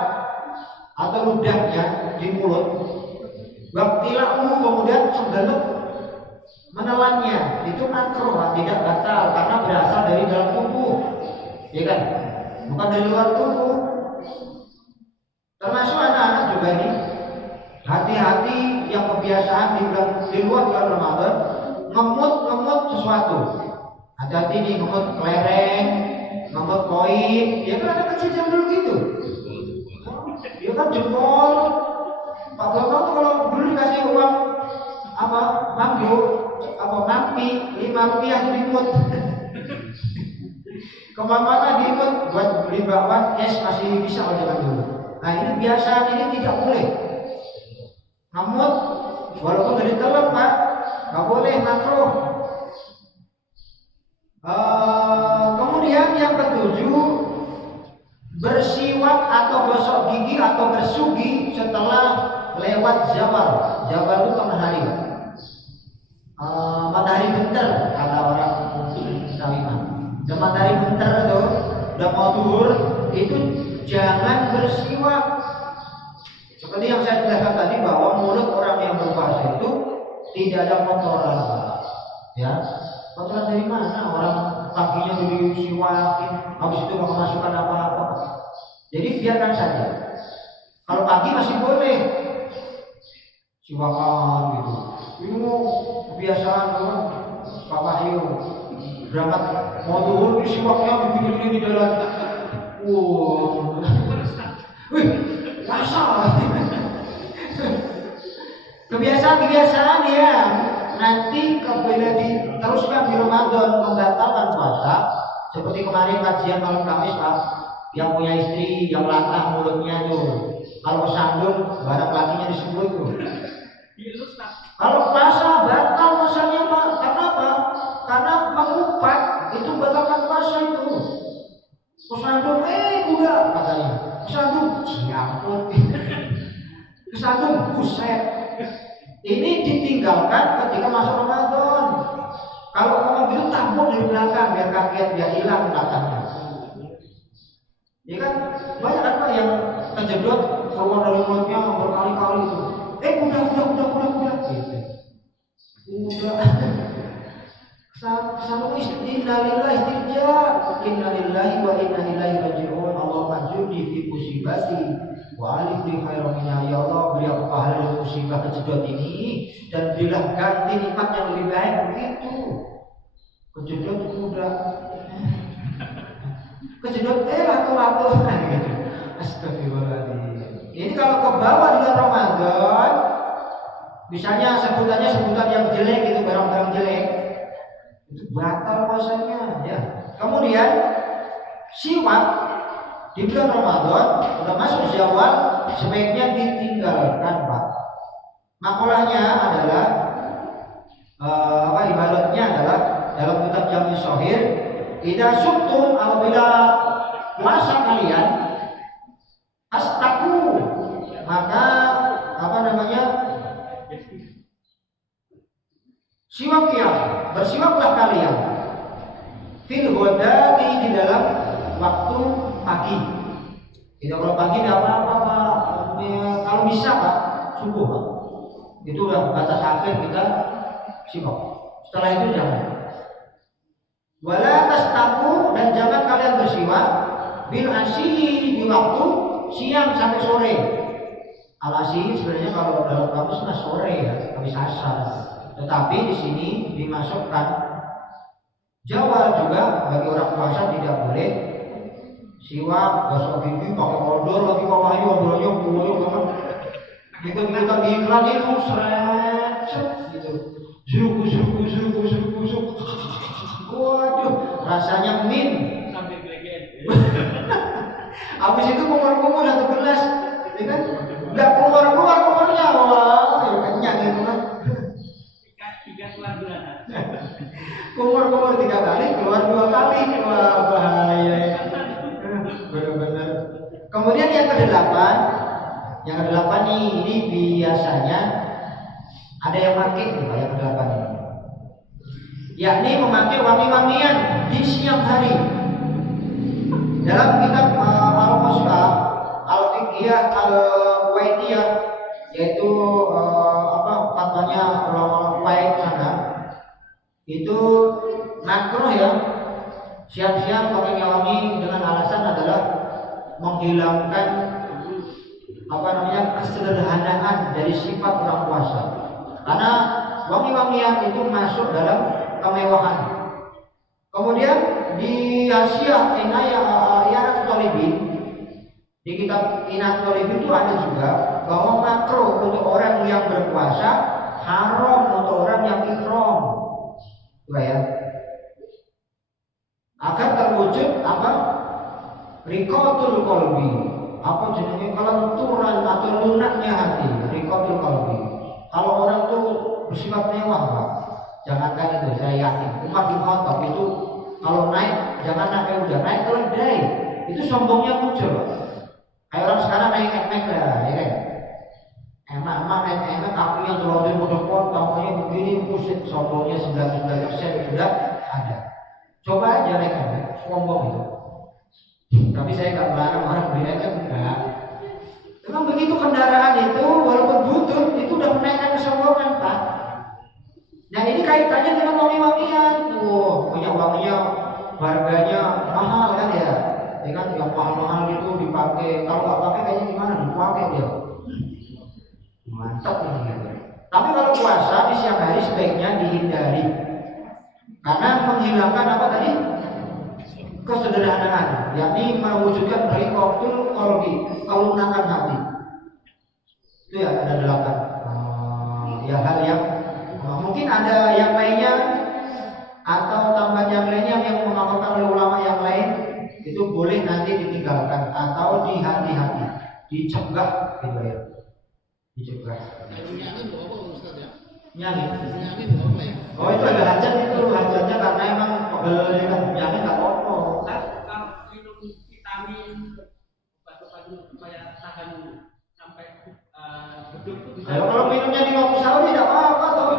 atau ludahnya di mulut, waktilahu, kemudian cenggeluk menelannya, itu makruh, tidak batal karena berasal dari dalam tubuh, ya kan, bukan dari luar tubuh. Termasuk anak-anak juga ini, hati-hati yang kebiasaan di luar bulan Ramadan ngemut sesuatu. Hati-hati nih, ngemut kelereng, ngemut koin, ya kan ada kecil dulu gitu. Ya kan jempol. Pak Bambang tuh kalau dulu dikasih uang mampi 5 rupiah itu dimut. Kemana-mana dimut buat beli bakwan, es masih bisa kalau zaman dulu. Nah ini biasa, ini tidak boleh. Ngemut walaupun gak ditelan Pak, gak boleh, makruh. Kemudian yang ketujuh, bersiwak atau gosok gigi atau bersugi setelah lewat zawal. Zawal itu tengah hari, matahari bentar kata orang Sawiman. Dan matahari bentar itu udah mau zuhur, itu jangan bersiwak. Seperti yang saya jelaskan tadi bahwa mulut orang yang berpuasa itu tidak ada kotoran, ya. Kotoran dari mana? Orang paginya disiwakin, habis itu nggak memasukkan apa-apa. Jadi biarkan saja. Kalau pagi masih boleh siwakan gitu. Ini mau kebiasaan kan, Pak Wahyu berangkat mau turun di siwaknya begini di jalan. Wih, puasa. Kebiasaan ya. Nanti bila diteruskan di Ramadan membatalkan puasa, seperti kemarin kajian malam Kamis Pak, yang punya istri yang latah mulutnya tuh, kalau kesandung barang lakinya disebut tuh. Kalau puasa batal puasanya Pak, karena apa? Karena mengumpat itu batalkan puasa itu. Kesandung, udah katanya. Kesandung, siapun. Kesandung, buset. Ini ditinggalkan ketika masuk Ramadan. Kalau ngomong gitu tabung dari belakang biar kaget, biar hilang belakangnya. Ya kan banyak kan Pak yang kejedot keluar dari mulutnya berkali-kali itu. Udah. Gitu. Udah. Sama innalillahi istirja, innalillahi wa inna ilaihi raji'un. Allahumma jurni fi musibati wa alif li khairan minha. Ya Allah, beri aku pahala dari musibah kejedot ini dan berilah ganti nikmat yang lebih baik. Begitu. Kejedot itu udah kejedot laku-laku gitu. Astagfirullahaladzim. Ini kalau ke bawah di bulan Ramadan, misalnya sebutan yang jelek gitu, barang-barang jelek, itu batal puasanya ya. Kemudian siwak di bulan Ramadan sudah masuk Syawal sebaiknya ditinggalkan Pak. Makolahnya adalah ibaratnya adalah dalam kitab Jami Shahir, idza sumtum, apabila puasa kalian astaku, maka bersiwaklah kalian fil ghadati, di dalam waktu pagi. Tidak, kalau pagi tidak apa-apa kalau bisa Pak, subuh Pak. Itu udah batas akhir kita siwak. Setelah itu jangan. Wala tastaku, dan jangan kalian bersiwak bil asyi, di waktu siang sampai sore. Al asyi sebenarnya kalau dalam kamus sore ya, habis asar. Tetapi di sini dimasukkan Jawa juga, bagi orang puasa tidak boleh siwak, gosok gigi, pakai odol lagi Pak Wahyu, odolnya kuyo banget. Kita di iklan itu seret gitu. Zuruk. Waduh, rasanya min. Sampai gelegen. Habis itu kumur-kumur satu gelas, ya kan? Udah keluarnya, wah, kenyang gitu kan. Tiga keluar 2 kumur 3 kali, keluar 2 kali, wah bahaya. Benar-benar. Kemudian yang ke-8 ini biasanya ada yang pakai yang ke-8 ini, yakni memakai wangi-wangian di siang hari. Dalam kitab Al-Mus'haf Al-Fiqhiyah Al-Kuwaitiyah, yaitu fatwanya ulama Kuwait sana, itu makruh ya siang-siang pakai wangi dengan alasan adalah menghilangkan kesederhanaan dari sifat orang puasa. Karena wangi-wangian itu masuk dalam kemewahan. Kemudian di Asia Inayat Thalibin, di kitab Inayat Thalibin itu ada juga bahwa makruh untuk orang yang berpuasa, haram untuk orang yang ihram. Ya. Akan terwujud riqatul qalbi, jenenge kelenturan atau lunaknya hati, riqatul qalbi. Kalau orang tuh bersifat mewah Pak, jangankan itu, saya yakin Umar bin Khattab itu kalau naik, jangan sampai udah naik keledai, itu sombongnya muncul. Kayak orang sekarang naik emek lah, ya kan? Emak naik kakinya selonjor udah tampaknya begini, musik, sombongnya 99% sudah ada. Coba aja naik emek, sombong itu. Tapi saya nggak melarang orang beli emek, enggak. Memang begitu kendaraan itu, walaupun butut, itu udah menaikkan kesombongan Pak. Nah ini kaitannya dengan wangi-wangian. Punya wanginya puasa di siang hari sebaiknya dihindari karena menghilangkan apa tadi? Kesederhanaan, yakni mewujudkan riqatul qalbi, kelunakan hati. Itu ya ada 8 ya hal yang mungkin ada yang lainnya atau tambahan yang lainnya yang mengamalkan oleh ulama yang lain, itu boleh nanti ditinggalkan atau dihati-hati, dicegah gitu ya. Dicegah. Nyangin. Oh itu ada hajat, itu hajatnya karena emang pegel kan nyangin nggak apa-apa. Kalau minum vitamin obat-obat supaya tahan sampai beduk itu bisa. Kalau minumnya di waktu sahur tidak apa-apa toh.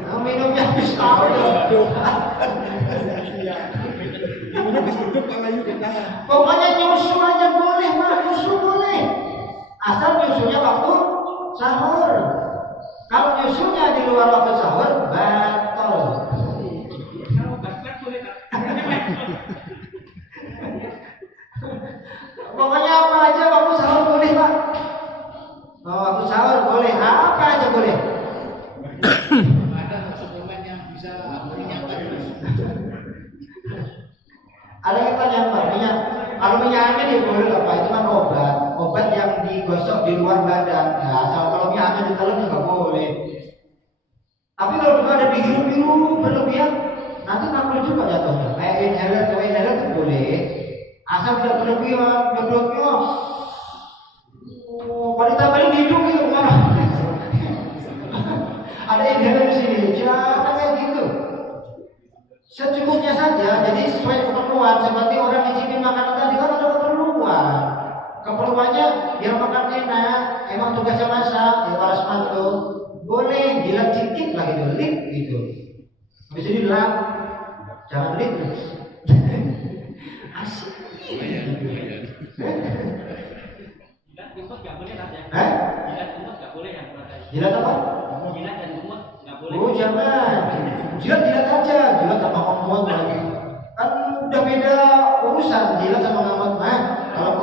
Nah, minumnya di sahur pokoknya nyusu aja boleh mah, nyusu boleh asal nyusunya waktu sahur. Kalau nyusunya di luar waktu sahur batal. Kalau batal boleh tak? Pokoknya apa aja waktu sahur boleh pak. Waktu sahur boleh, apa aja boleh. Ada suplemen yang bisa menyambar. Ada yang penyambar minyak. Kalau minyak angin ya boleh lah pak, itu kan obat yang digosok di luar badan. Ya asal kalau minyak angin ditelan nggak boleh. Tapi kalau juga ada biru-biru berlebihan, nanti nakul juga jatuhnya. Kayak inhaler itu boleh, asal tidak berlebihan. Nyedotnya, kalau ditambahin hidung itu gimana? Ada inhaler di sini, jangan kayak gitu. Secukupnya saja, jadi sesuai keperluan. Seperti orang nyicipin makanan tadi kan ada keperluan. Keperluannya biar makan enak, emang tugasnya masak, ya paras mantu. Boleh jilat sedikit lah gitu, lip gitu. Habis ini lap, jangan lip. Asik. Jilat lumut nggak boleh tak ya? Hah? Jilat lumut nggak boleh ya berarti. Jilat apa? Jilat dan lumut nggak boleh. Oh jangan. Jilat aja, jilat sama ngamot lagi. Kan udah beda urusan jilat sama ngamot. Nah, kalau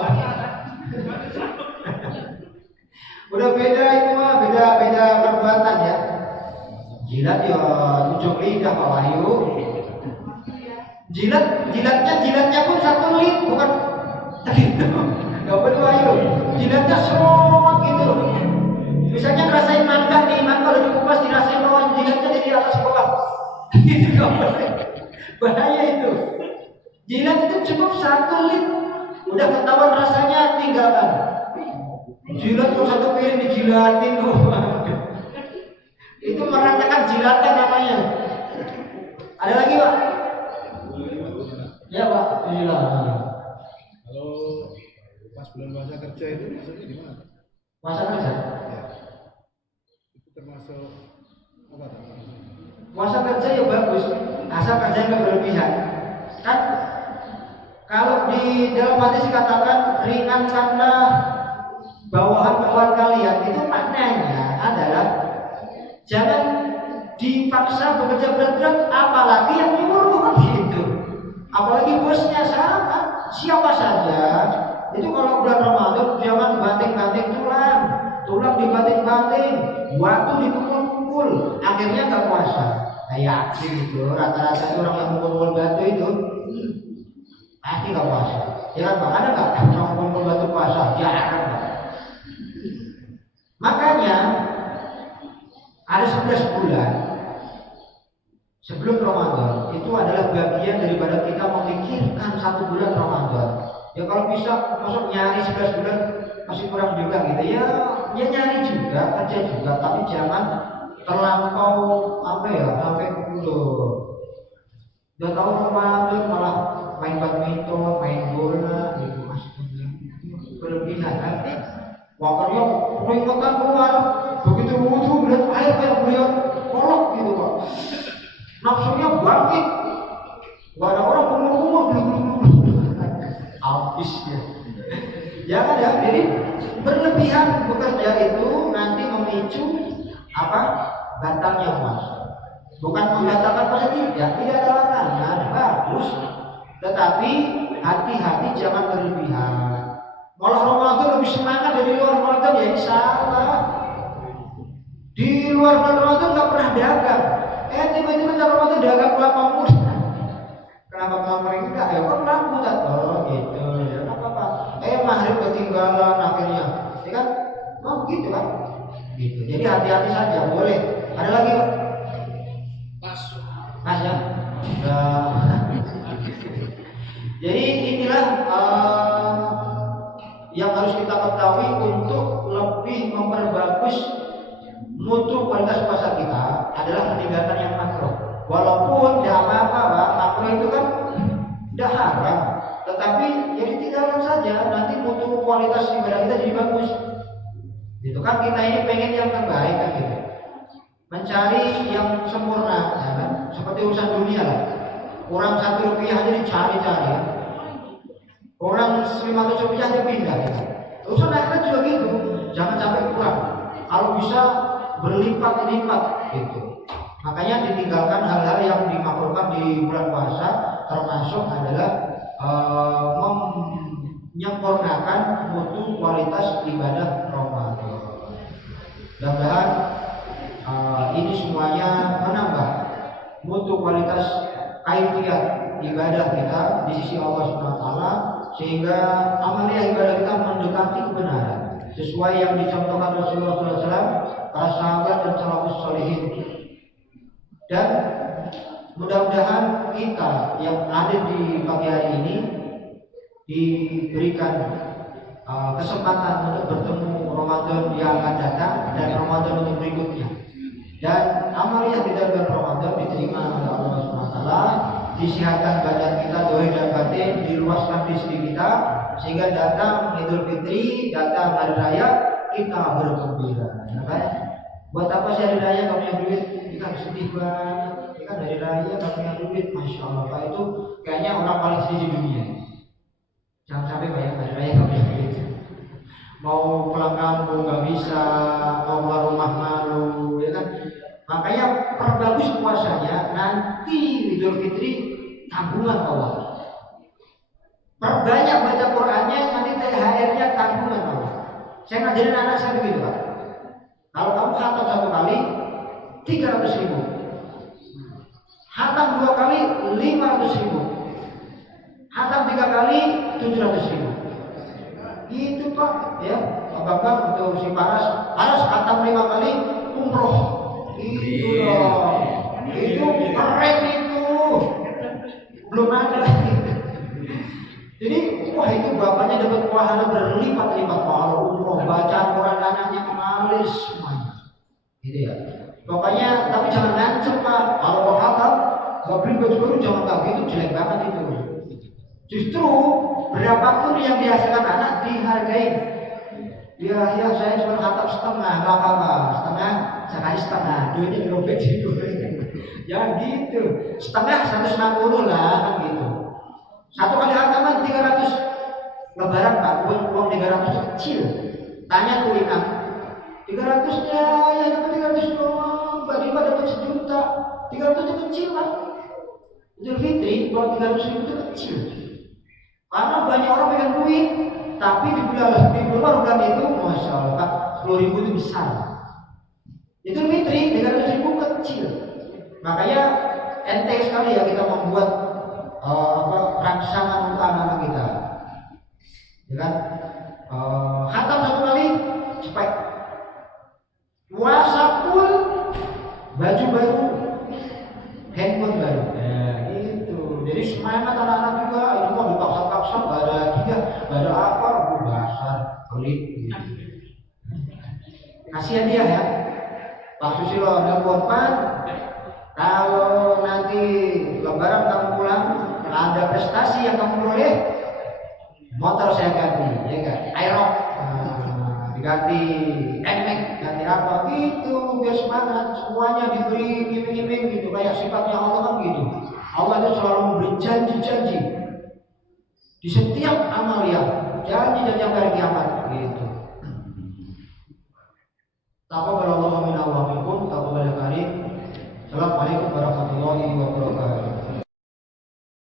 udah beda itu mah, beda perbuatan ya. Jilat ya ujung lidah Pak Wahyu. Jilatnya pun satu lip, bukan gitu. Gak boleh Wahyu. Jilatnya serot gitu. Misalnya ngerasain mangga nih, mangga udah dikupas dirasain bawah, jilatnya jadi atas bawah. Itu gak boleh. Bahaya itu. Jilat itu cukup satu lip, udah ketahuan rasanya, tinggalkan. Jilat kalau satu piring dijilatin itu meratakan jilatan namanya. Ada lagi Pak? Ya Pak, inilah. Kalau pas bulan puasa kerja itu maksudnya di mana? Masa kerja? Ya. Itu termasuk apa tak? Puasa kerja ya bagus, asal kerjanya nggak berlebihan. Kan kalau di dalam hadis dikatakan ringankanlah bawahan kalian, itu maknanya adalah jangan dipaksa bekerja berat-berat, apalagi yang nyuruh kan gitu. Apalagi bosnya sama, siapa saja. Itu kalau bulan Ramadan jangan banting-banting tulang dibanting-banting, waktu dipukul-pukul, akhirnya nggak puasa. Kayak itu rata-rata orang yang mukul batu itu pasti nggak puasa. Ya kan Pak? Ada nggak yang mukul batu puasa? Jarang Pak. Makanya ada 11 bulan sebelum Ramadan itu adalah bagian daripada kita memikirkan 1 bulan Ramadan. Ya kalau bisa masuk nyari 11 bulan masih kurang juga gitu ya. Ya nyari juga, kerja juga, tapi jangan terlampau apa ya, sampai udah tahu Ramadan malah main badminton, main bola gitu, berlebihan kan. Waktunya keringetan keluar, begitu wudhu melihat air kayak melihat kolok gitu Pak. Nafsunya bangkit, gak ada orang kumur-kumur, habis ya. Jangan ya, jadi berlebihan bekerja itu nanti memicu apa? Batalnya puasa. Bukan membatalkan puasa tidak ada larangan, bagus. Tetapi hati-hati jangan berlebihan. Malah Ramadan lebih semangat dari luar Ramadan ya salah. Di luar bulan Ramadan nggak pernah dagang. Tiba-tiba bulan Ramadan dagang kelapa muda. Kenapa kelapa enggak? Ya kan laku oh gitu. Ya apa-apa. Maghrib ketinggalan akhirnya. Ya kan? Mau begitu kan? Gitu. Jadi hati-hati saja, boleh. Ada lagi Pak? Pas ya. Jadi inilah yang harus kita ketahui untuk lebih memperbagus mutu kualitas puasa kita adalah meninggalkan yang makruh. Walaupun tidak apa-apa Pak, makruh itu kan tidak haram, tetapi ya ditinggalkan saja, nanti mutu kualitas ibadah kita jadi bagus. Gitu kan, kita ini pengen yang terbaik kan gitu. Mencari yang sempurna, ya kan? Seperti urusan dunia lah. Orang 1 rupiah aja dicari-cari. Orang 500 rupiah aja pindah. Ya. Urusan akhirat juga gitu. Jangan sampai kurang. Kalau bisa berlipat-lipat gitu. Makanya ditinggalkan hal-hal yang dimakruhkan di bulan puasa, termasuk adalah menyempurnakan mutu kualitas ibadah Ramadan. Mudah-mudahan ini semuanya menambah mutu kualitas kaifiat ibadah kita di sisi Allah Subhanahu wa taala, sehingga amaliyah ibadah kita mendekati kebenaran sesuai yang dicontohkan Rasulullah SAW, para sahabat dan salafus sholihin. Dan mudah-mudahan kita yang ada di pagi hari ini diberikan kesempatan untuk bertemu Ramadan yang akan datang dan Ramadan untuk berikutnya. Dan amaliyah di dalam Ramadan diterima oleh Allah Subhanahu wa taala, disihatkan badan kita, dohir dan batin, diluaskan rezeki kita, sehingga datang Idul Fitri, datang hari raya kita bergembira. Ya kan? Buat apa sih hari raya nggak punya duit? Kita sedih banget. Ya kan, hari raya nggak punya duit, masya Allah Pak, itu kayaknya orang paling sedih di dunia. Jangan sampai banyak hari raya nggak punya duit. Mau pulang kampung nggak bisa, mau keluar rumah malu, ya kan? Makanya perbagus puasanya, nanti Idul Fitri tanggungan Allah. Perbanyak baca Qur'annya, nanti THR-nya tanggungan Allah. Saya ngajarin anak saya begitu Pak. Kalau kamu khatam 1 kali 300.000, khatam 2 kali 500.000, khatam 3 kali 700.000. Itu Pak, ya Pak Bambang untuk si Paras khatam 5 kali umroh. Itu loh, itu keren itu, belum ada. Jadi wah itu bapaknya dapat pahala berlipat-lipat, pahala umroh, baca Quran anaknya mengalir semuanya, gitu ya. Pokoknya tapi jangan ngancem Pak, kalau khatam nggak beli baju baru jangan kayak gitu, jelek banget itu. Justru berapapun yang dihasilkan anak dihargai. Ya saya cuma khatam setengah, nggak apa-apa, setengah, duitnya dirobek situ. Ya gitu, setengah 160 lah kan gitu. 1 kali khataman 300 lebaran Pak, uang 300 itu kecil. Tanya tuh Inang, 300-nya ya dapat 300 doang, Mbak Diva dapat 1 juta, 300 itu kecil Pak. Idul Fitri kalau 300.000 itu kecil. Karena banyak orang pengen duit, tapi di luar bulan itu, masya Allah Pak, 10.000 itu besar. Itu Fitri 300.000 kecil. Makanya enteng sekali ya kita membuat rangsangan untuk anak kita, ya kan? Khatam 1 kali cepet, puasa pun baju baru, handphone baru. Jadi semangat anak-anak juga, ini mau dipaksa-paksa, gak ada dia, gak ada apa, dasar pelit gitu. Kasihan dia ya Pak Susilo, nelfon Pan, kalau nanti lebaran kamu pulang ada prestasi yang kamu peroleh, motor saya ganti, ya kan, Aerox diganti, NMAX ganti apa gitu, biar semangat, semuanya diberi iming-iming gitu, kayak sifatnya Allah kan gitu. Allah itu selalu memberi janji-janji di setiap amal yang janji-janji hari kiamat gitu. Taqabbalallahu minna wa minkum, taqabbal karim. Assalamualaikum warahmatullahi wabarakatuh.